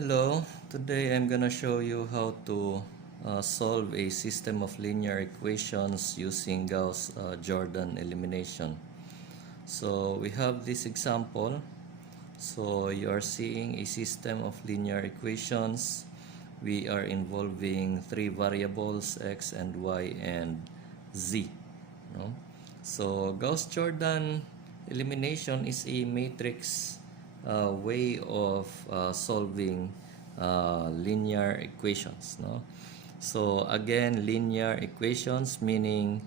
Hello, today I'm gonna show you how to solve a system of linear equations using Gauss-Jordan elimination. So we have this example. So you are seeing a system of linear equations. We are involving three variables x and y and z. No? So Gauss-Jordan elimination is a matrix way of solving linear equations. No? So again, linear equations meaning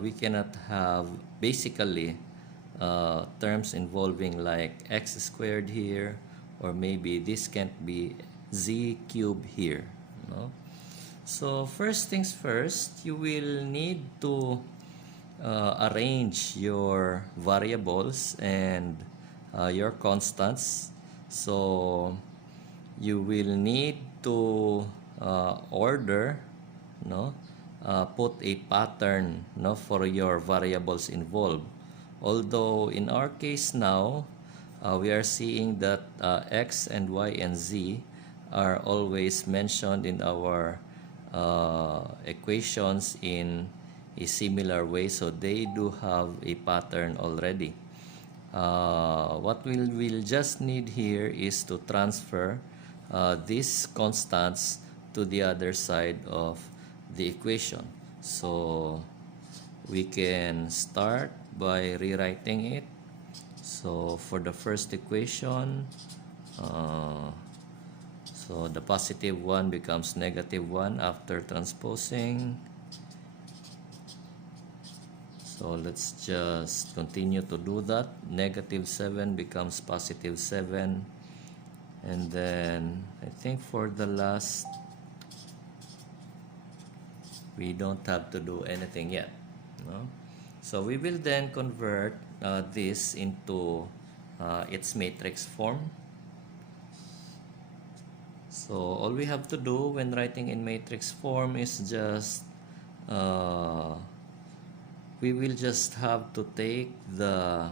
we cannot have basically terms involving like x squared here, or maybe this can't be z cubed here. No? So first things first, you will need to arrange your variables and your constants. So you will need to order, no, put a pattern, no, for your variables involved. Although in our case now, we are seeing that x and y and z are always mentioned in our equations in a similar way, so they do have a pattern already. What we'll just need here is to transfer these constants to the other side of the equation. So we can start by rewriting it. So for the first equation, so the positive 1 becomes negative 1 after transposing. So let's just continue to do that. Negative 7 becomes positive 7. And then I think for the last, we don't have to do anything yet. No? So we will then convert this into its matrix form. So all we have to do when writing in matrix form is just we will just have to take the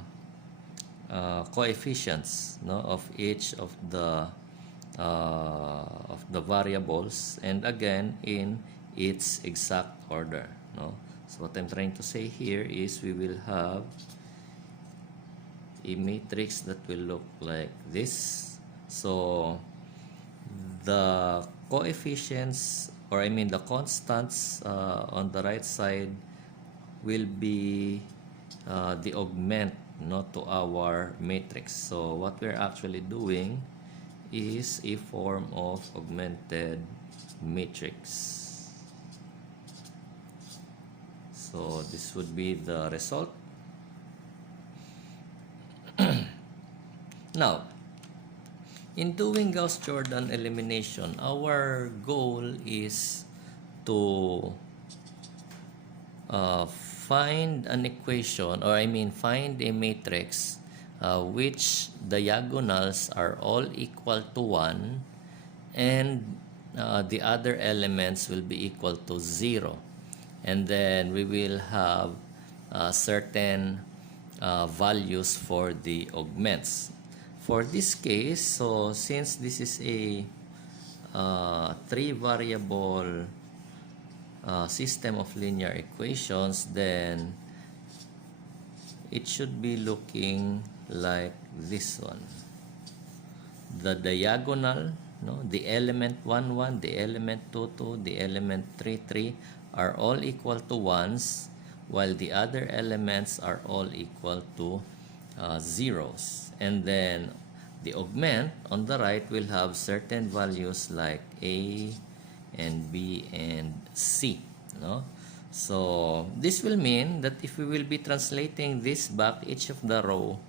coefficients, no, of each of the variables, and again in its exact order. No? So what I'm trying to say here is we will have a matrix that will look like this. So the coefficients, or I mean the constants on the right side will be the augment, not to our matrix. So what we're actually doing is a form of augmented matrix. So this would be the result. Now, in doing Gauss-Jordan elimination, our goal is to find an equation, or I mean find a matrix which diagonals are all equal to 1 and the other elements will be equal to 0. And then we will have certain values for the augments. For this case, so since this is a three variable system of linear equations, then it should be looking like this one. The diagonal, no, the element 1, 1, the element 2, 2, the element 3, 3 are all equal to 1s, while the other elements are all equal to zeros. And then the augment on the right will have certain values like A and B and C. No? So this will mean that if we will be translating this back, each of the row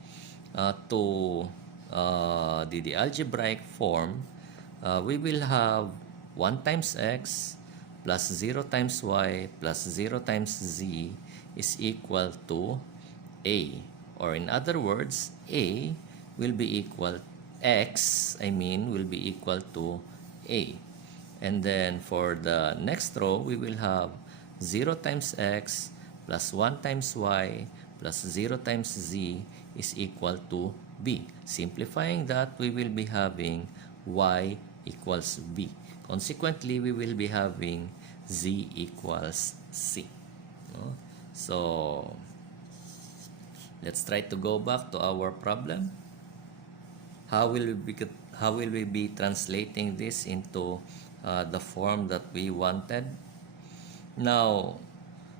to the algebraic form, we will have 1 times x plus 0 times y plus 0 times z is equal to A. Or in other words, A will be equal, x, I mean, will be equal to A. And then for the next row, we will have 0 times x plus 1 times y plus 0 times z is equal to b. Simplifying that, we will be having y equals B. Consequently, we will be having Z equals C. No? So, let's try to go back to our problem. How will we be translating this into the form that we wanted? Now,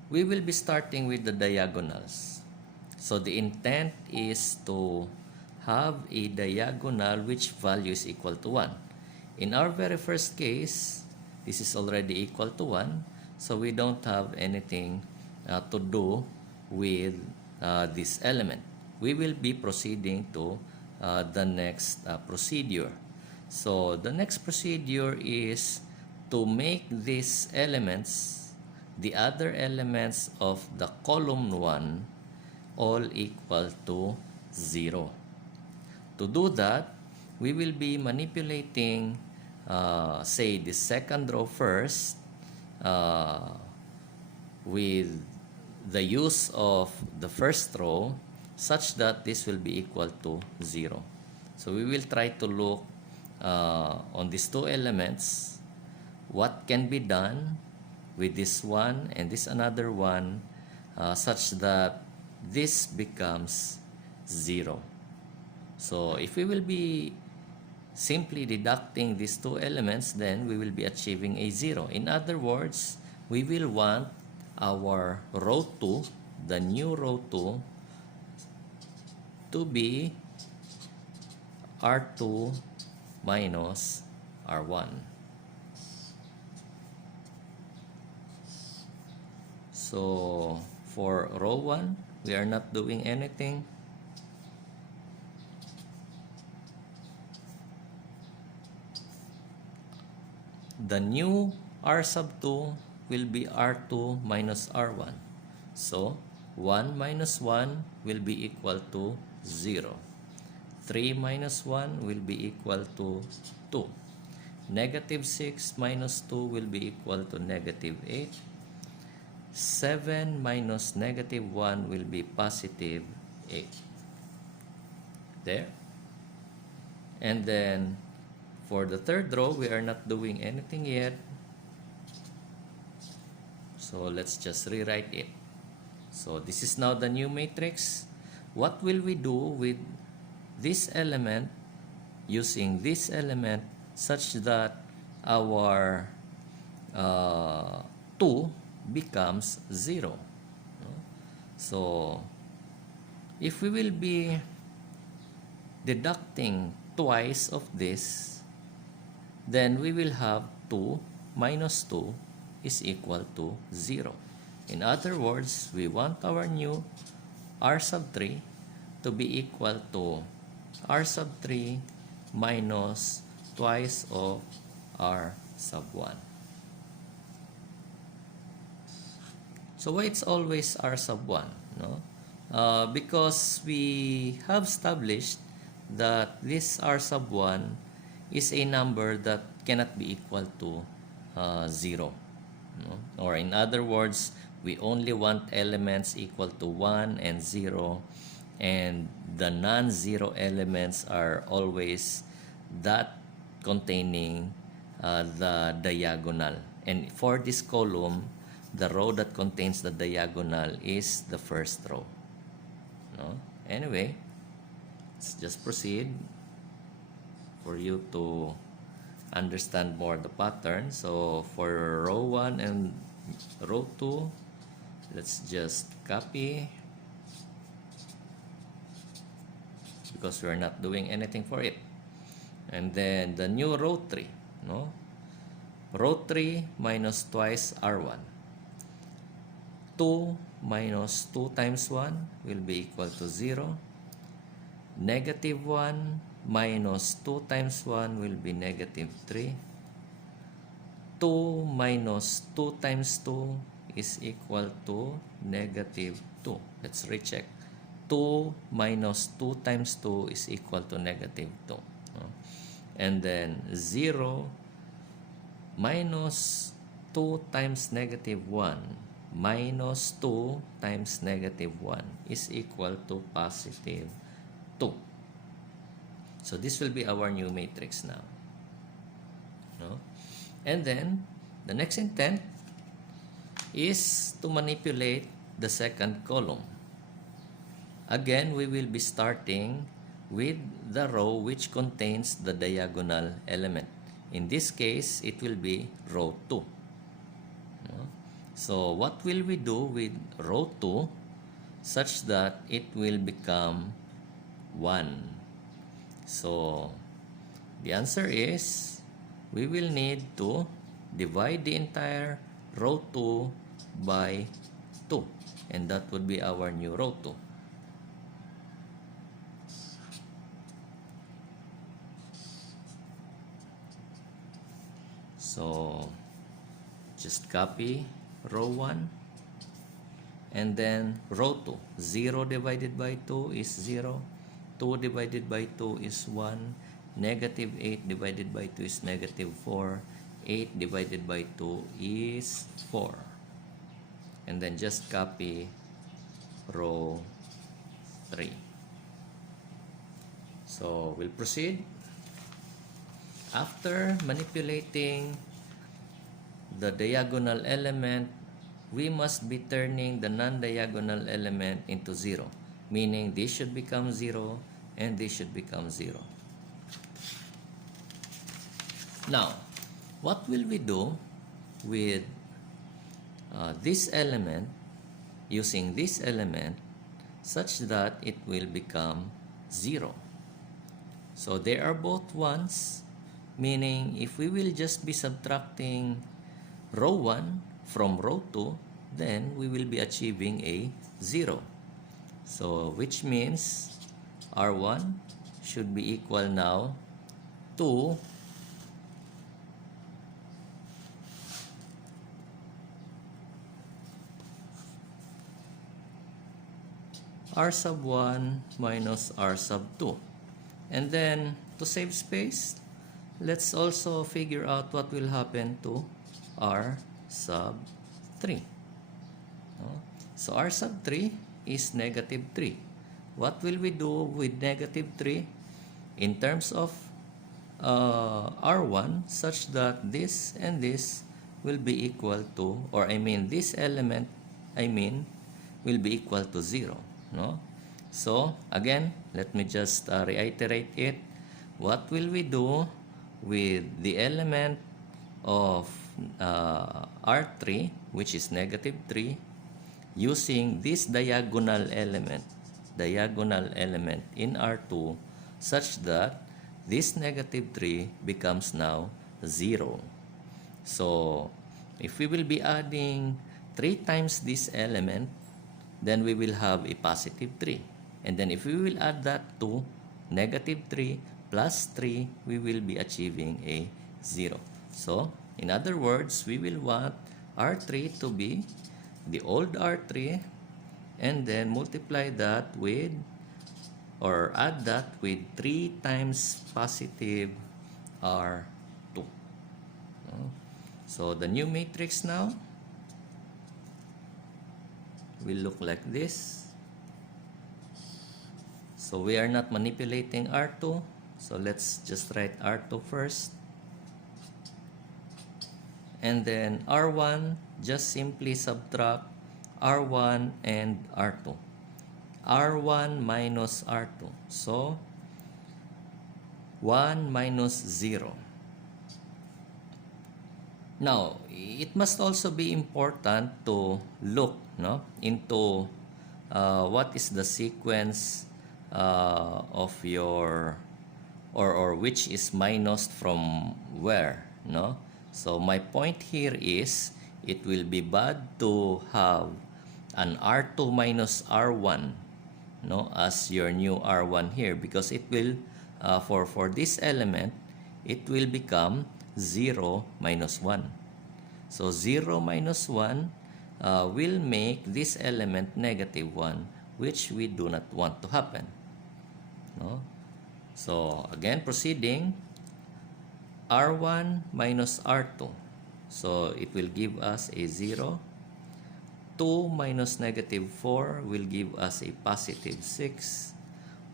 we will be starting with the diagonals. So the intent is to have a diagonal which value is equal to 1. In our very first case, this is already equal to 1, so we don't have anything to do with this element. We will be proceeding to the next procedure. So the next procedure is to make these elements, the other elements of the column 1, all equal to 0. To do that, we will be manipulating, say, the second row first with the use of the first row such that this will be equal to 0. So we will try to look on these two elements, what can be done with this one and this another one such that this becomes 0. So if we will be simply deducting these two elements, then we will be achieving a 0. In other words, we will want our row 2, the new row 2, to be R2 minus R1. So for row 1, we are not doing anything. The new R sub 2 will be R2 minus R1. So 1 minus 1 will be equal to 0. 3 minus 1 will be equal to 2. Negative 6 minus 2 will be equal to negative 8. 7 minus negative 1 will be positive 8. There. And then for the third row, we are not doing anything yet. So let's just rewrite it. So this is now the new matrix. What will we do with this element using this element such that our 2 becomes 0? So if we will be deducting twice of this, then we will have 2 minus 2 is equal to 0. In other words, we want our new R sub 3 to be equal to R sub 3 minus twice of R sub 1. So why it's always R sub 1? No? Because we have established that this R sub 1 is a number that cannot be equal to 0. No? Or in other words, we only want elements equal to 1 and 0, and the non-zero elements are always that containing the diagonal. And for this column, the row that contains the diagonal is the first row. No? Anyway, let's just proceed for you to understand more the pattern. So for row 1 and row 2, let's just copy because we're not doing anything for it. And then the new row 3, no? Row 3 minus twice R1. 2 minus 2 times 1 will be equal to 0. Negative 1 minus 2 times 1 will be negative 3. 2 minus 2 times 2 is equal to negative 2. Let's recheck. 2 minus 2 times 2 is equal to negative 2. And then 0 minus 2 times negative 1 minus 2 times negative 1 is equal to positive 2. So this will be our new matrix now. And then the next intent is to manipulate the second column. Again, we will be starting with the row which contains the diagonal element. In this case, it will be row 2. So what will we do with row 2 such that it will become 1? So the answer is we will need to divide the entire row 2 by 2, and that would be our new row 2. So just copy row 1 and then row 2. 0 divided by 2 is 0. 2 divided by 2 is 1. Negative 8 divided by 2 is negative 4. 8 divided by 2 is 4. And then just copy row 3. So we'll proceed. After manipulating the diagonal element, we must be turning the non-diagonal element into 0. Meaning this should become 0 and this should become 0. Now, what will we do with this element, using this element, such that it will become 0? So they are both 1s, meaning if we will just be subtracting row 1 from row 2, then we will be achieving a 0. So which means R1 should be equal now to R sub 1 minus R sub 2. And then to save space, let's also figure out what will happen to R sub 3. So R sub 3 is negative 3. What will we do with negative 3 in terms of R1 such that this and this will be equal to, or this element will be equal to 0. No? So again, let me just reiterate it. What will we do with the element of R3, which is negative 3, using this diagonal element in R2 such that this negative 3 becomes now 0. So if we will be adding 3 times this element, then we will have a positive 3. And then if we will add that to negative 3 plus 3, we will be achieving a 0. So, in other words, we will want R3 to be the old R3 and then multiply that with, or add that with 3 times positive R2. So, the new matrix now will look like this. So we are not manipulating R2. So let's just write R2 first. And then R1, just simply subtract R1 and R2. R1 minus R2. So 1 minus 0. Now, it must also be important to look into what is the sequence of your, or which is minus from where. So my point here is it will be bad to have an R2 minus R1 as your new R1 here, because it will for this element it will become 0 minus 1. So 0 minus 1 will make this element negative 1, which we do not want to happen. So again, proceeding, R1 minus R2. So it will give us a 0. 2 minus negative 4 will give us a positive 6.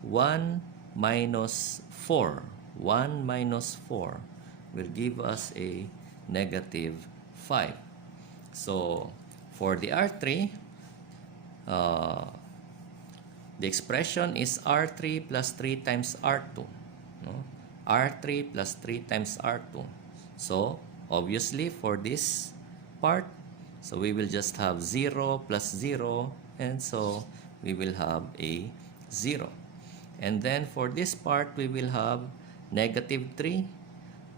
1 minus 4. 1 minus 4 will give us a negative 5. So, for the R3, the expression is R3 plus 3 times R2. No? R3 plus 3 times R2. So, obviously, for this part, so we will just have 0 plus 0, and so we will have a 0. And then for this part, we will have negative 3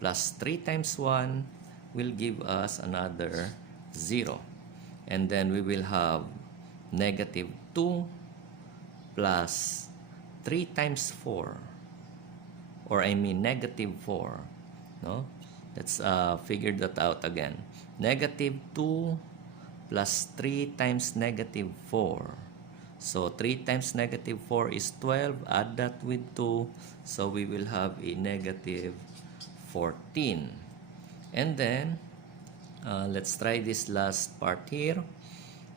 plus 3 times 1 will give us another 0. And then we will have negative 2 plus 3 times 4, or I mean negative 4. No? Let's figure that out again. Negative 2 plus 3 times negative 4. So 3 times negative 4 is 12. Add that with 2. So we will have a negative 14. And then, let's try this last part here.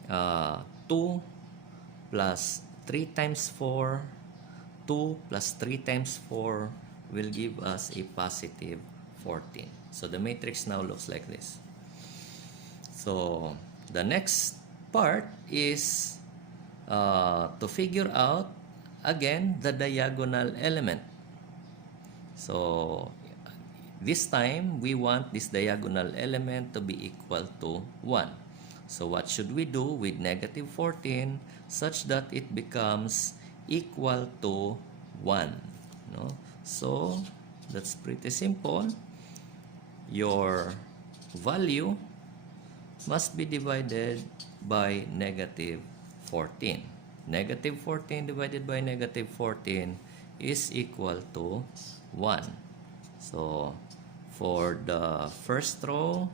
2 plus 3 times 4. 2 plus 3 times 4 will give us a positive 14. So the matrix now looks like this. So the next part is to figure out again the diagonal element. So this time we want this diagonal element to be equal to 1. So what should we do with negative 14 such that it becomes equal to 1? No? So that's pretty simple. Your value must be divided by negative 14. Negative 14 divided by negative 14 is equal to 1. So for the first row,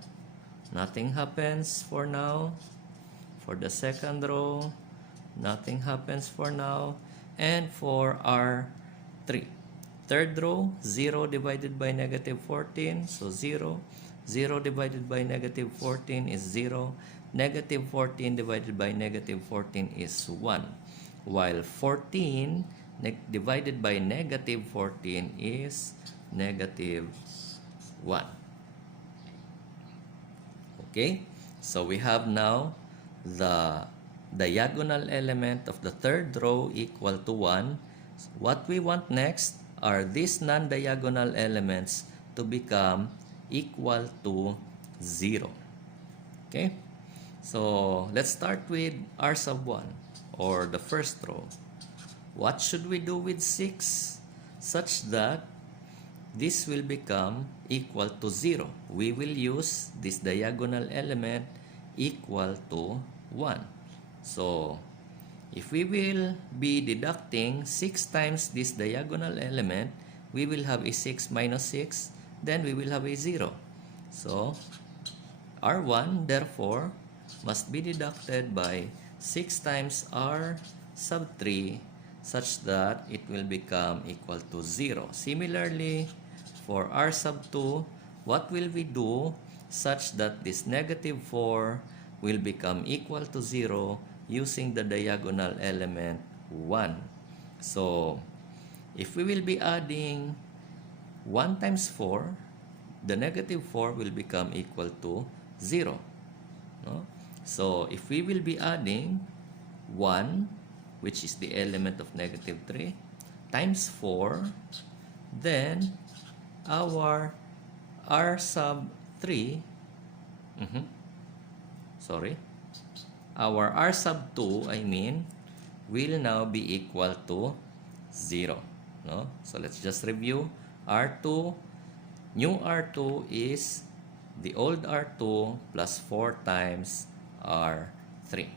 nothing happens for now. For the second row, nothing happens for now. And for R3, third row, 0 divided by negative 14, so 0. 0 divided by negative 14 is 0. Negative 14 divided by negative 14 is 1. While 14 divided by negative 14 is negative 1. Okay? So we have now the diagonal element of the third row equal to 1. What we want next are these non-diagonal elements to become equal to 0. Okay? So let's start with R sub 1, or the first row. What should we do with 6 such that this will become equal to 0? We will use this diagonal element equal to 1. So if we will be deducting 6 times this diagonal element, we will have a 6 minus 6, then we will have a 0. So R1 therefore must be deducted by 6 times R sub 3 such that it will become equal to 0. Similarly, for R sub 2, what will we do such that this negative 4 will become equal to 0 using the diagonal element 1? So if we will be adding 1 times 4, the negative 4 will become equal to 0. No? So if we will be adding 1, which is the element of negative 3, times 4, then our R sub 3, our R sub 2, will now be equal to 0. No? So let's just review. R2, new R2 is the old R2 plus 4 times R3.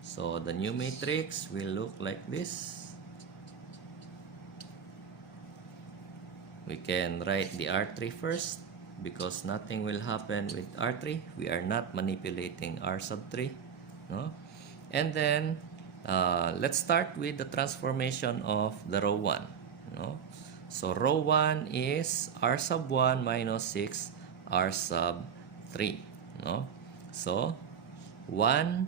So the new matrix will look like this. We can write the R3 first because nothing will happen with R3. We are not manipulating R sub 3. No? And then let's start with the transformation of the row 1. No? So row 1 is R sub 1 minus 6 R sub 3. No? So 1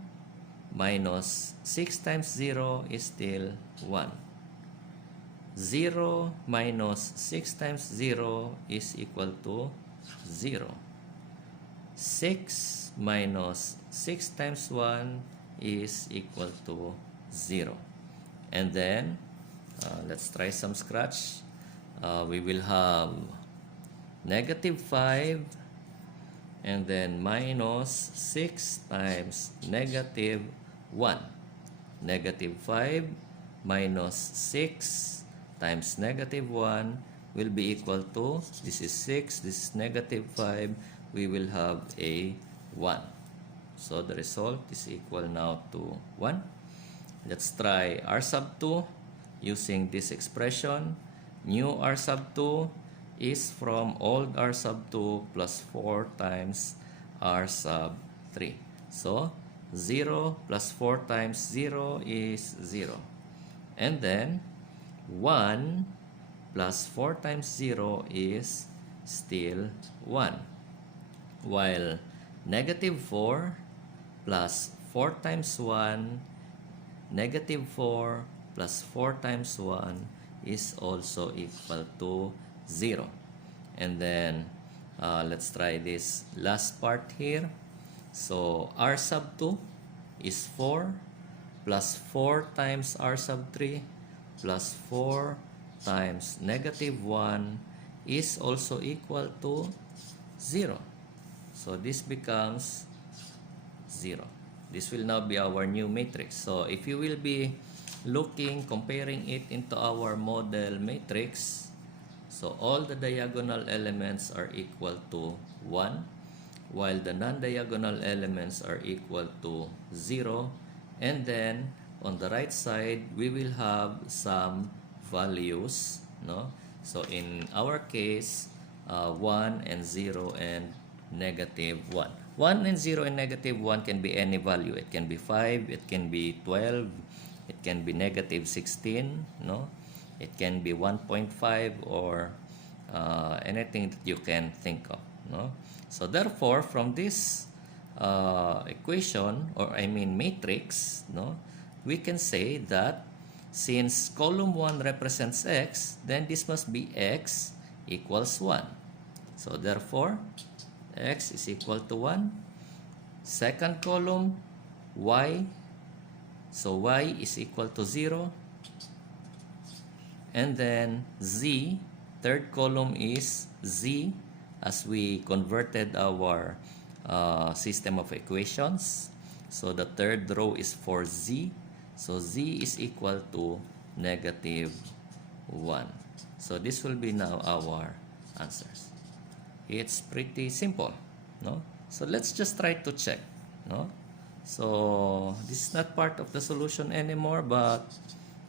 minus 6 times 0 is still 1. 0 minus 6 times 0 is equal to 0. 6 minus 6 times 1 is equal to 0. And then, let's try some scratch. We will have negative 5 and then minus 6 times negative 1. Negative 5 minus 6 times negative 1 will be equal to, this is 6, this is negative 5, we will have a 1. So the result is equal now to 1. Let's try r sub 2 using this expression. New r sub 2 is from old r sub 2 plus 4 times r sub 3. So 0 plus 4 times 0 is 0. And then 1 plus 4 times 0 is still 1. While negative 4 plus 4 times 1, negative 4 plus 4 times 1 is also equal to 0. And then let's try this last part here. So r sub 2 is 4 plus 4 times r sub 3 plus 4 times negative 1 is also equal to 0. So this becomes 0. This will now be our new matrix. So if you will be comparing it into our model matrix, so all the diagonal elements are equal to 1, while the non-diagonal elements are equal to 0. And then on the right side, we will have some values, no? So in our case, 1 and 0 and negative 1. 1 and 0 and negative 1 can be any value. It can be 5, it can be 12, it can be negative 16, no? It can be 1.5 or anything that you can think of, no? So therefore, from this equation, or I mean matrix, no, we can say that since column 1 represents x, then this must be x equals 1. So therefore, x is equal to 1. Second column, y. So y is equal to 0. And then z, third column is z, as we converted our system of equations. So the third row is for z. So z is equal to negative 1. So this will be now our answers. It's pretty simple, no? So let's just try to check, no? So this is not part of the solution anymore, but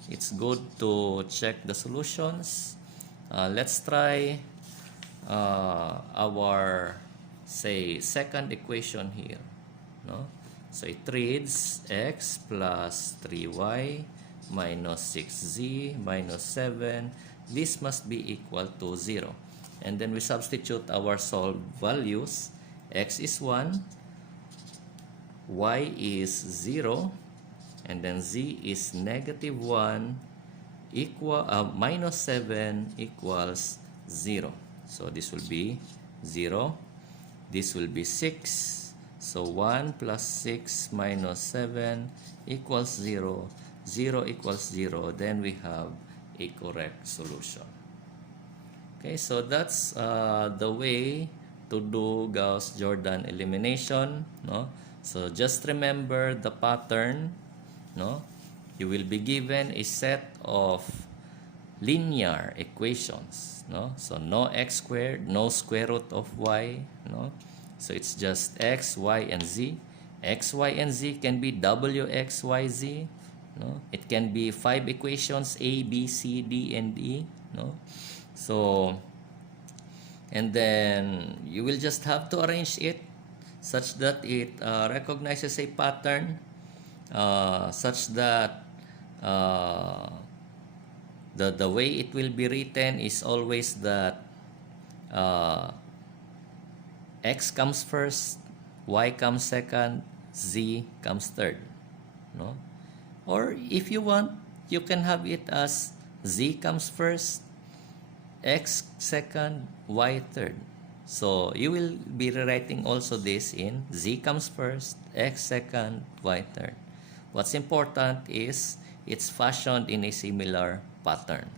it's good to check the solutions. Let's try our, say, second equation here, no? So it reads x plus 3y minus 6z minus 7. This must be equal to 0. And then we substitute our solved values. X is 1, y is 0, and then z is negative 1, minus 7 equals 0. So this will be 0. This will be 6. So 1 plus 6 minus 7 equals 0. 0 equals 0. Then we have a correct solution. Okay, so that's the way to do Gauss-Jordan elimination, no? So just remember the pattern, no? You will be given a set of linear equations, no? So no x squared, no square root of y, no? So it's just x, y, and z. X, y, and z can be w, x, y, z, no? It can be 5 equations, a, b, c, d, and e, no? So, and then you will just have to arrange it such that it recognizes a pattern, such that the way it will be written is always that x comes first, y comes second, z comes third, no? Or if you want, you can have it as Z comes first, X second, Y third. So you will be rewriting also this in Z comes first, X second, Y third. What's important is it's fashioned in a similar pattern.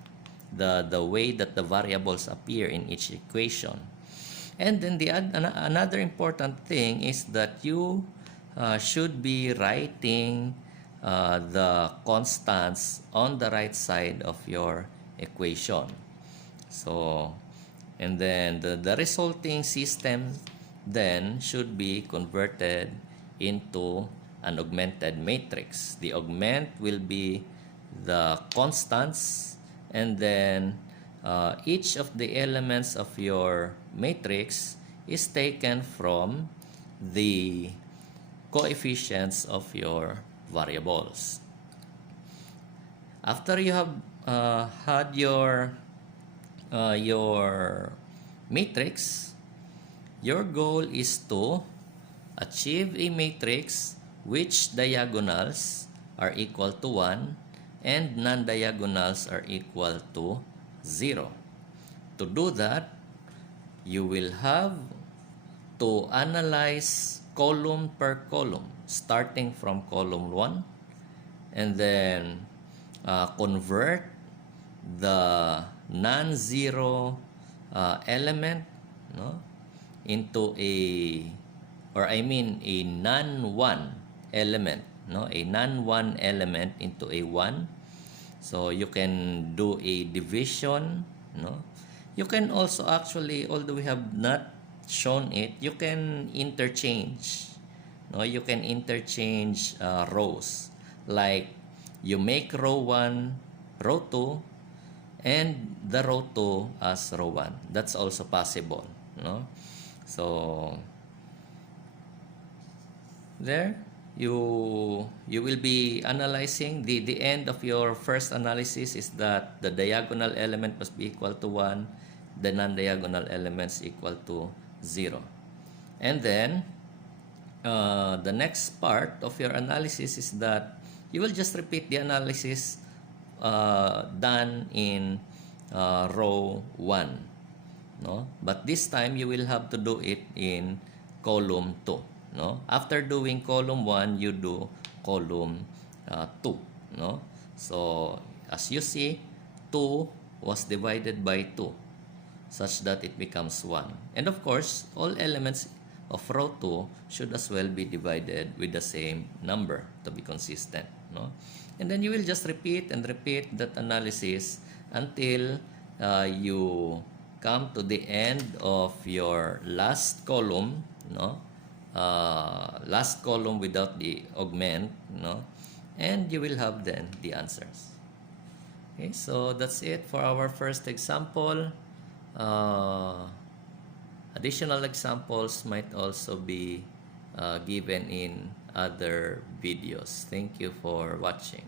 The way that the variables appear in each equation. And then another important thing is that you should be writing the constants on the right side of your equation. So, and then the resulting system then should be converted into an augmented matrix. The augment will be the constants, and then each of the elements of your matrix is taken from the coefficients of your variables. After you have had your matrix, your goal is to achieve a matrix which diagonals are equal to 1 and non-diagonals are equal to 0. To do that, you will have to analyze column per column, starting from column 1, and then convert the non-zero element, no, into a non-1 element, no, a non-1 element into a 1. So you can do a division, no. You can also actually, although we have not shown it, you can interchange, no. You can interchange rows, like you make row 1 row 2 and the row 2 as row 1. That's also possible, no. So there you will be analyzing the end of your first analysis is that the diagonal element must be equal to 1, the non-diagonal elements equal to 0. And then the next part of your analysis is that you will just repeat the analysis done in row 1, no, but this time you will have to do it in column 2, no. After doing column 1, you do column 2, no. So as you see, 2 was divided by 2 such that it becomes 1, and of course all elements of row 2 should as well be divided with the same number to be consistent, no. And then you will just repeat and repeat that analysis until you come to the end of your last column, no, last column without the augment, no, and you will have then the answers. Okay, so that's it for our first example. Additional examples might also be given in other videos. Thank you for watching.